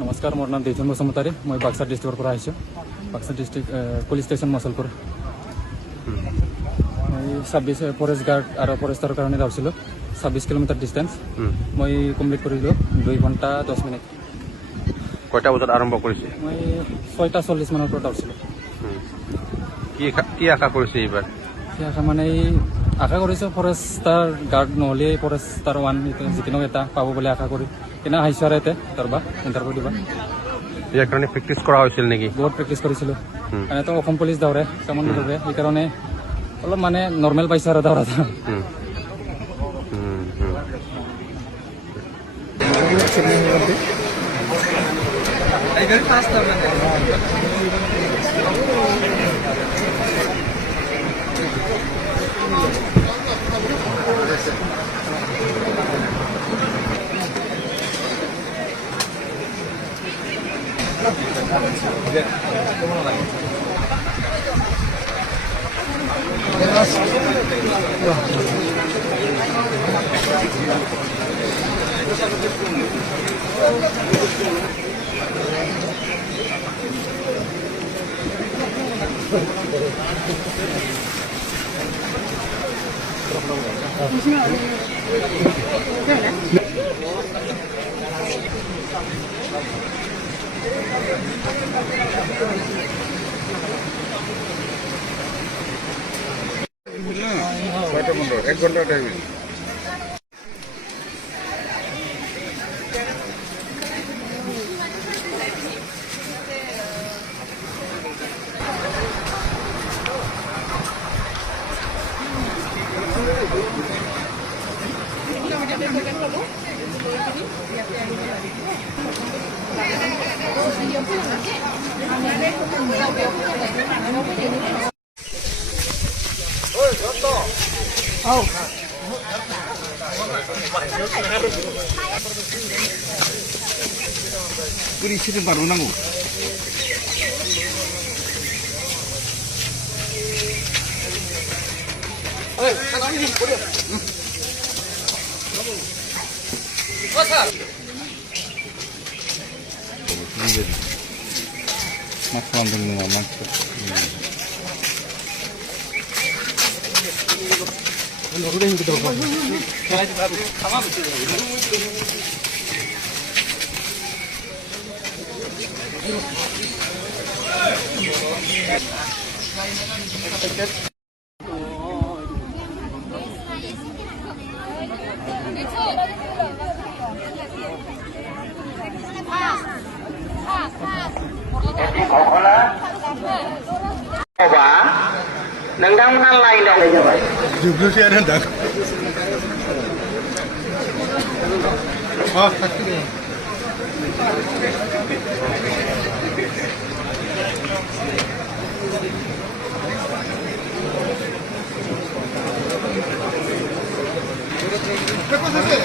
নমস্কাৰ, মোৰ নাম দেইথুন বসুমতাৰী। মই বাক্সা ডিষ্ট্ৰিক্টৰ পৰা আহিছোঁ। Baksa district police station Musalpur. মই 26 ফৰেষ্ট গাৰ্ড আৰু ফৰেষ্টৰ কাৰণে দৌৰিছিলোঁ। 26 কিলোমিটাৰ ডিষ্টেঞ্চ মই কমপ্লিট কৰিলোঁ 2 ঘণ্টা 10 মিনিট। কয়টা বজাত আৰম্ভ কৰিছে? মই 6:40 মানৰ পৰা দৌৰিছিলোঁ। কি আশা কৰিছে এইবাৰ? কি আশা মানে আশা কৰিছোঁ ফৰেষ্টাৰ গাৰ্ড নহ'লে ফৰেষ্টাৰ 1 যিকোনো এটা পাব বুলি আশা কৰি কিনা আহিছোঁ আৰু ইয়াতে দৌৰবা ইণ্টাৰভিউ দিবা। ইয়াৰ কাৰণে প্ৰেক্টিচ কৰা হৈছিল নেকি? বহুত প্ৰেক্টিচ কৰিছিলোঁ। এনেতো অসম পুলিচ দৌৰে, কামত দৌৰে, সেইকাৰণে অলপ মানে নৰ্মেল পাইছোঁ আৰু দৌৰাটো। এক ঘন্টা time. Beri sini baru nanggu. Mas lambung ni mas. Udah yang kita buat. Tamam. Coba, nenggang lain dah jabat. Jublu sih ada dah. Oh, ¿qué pasa?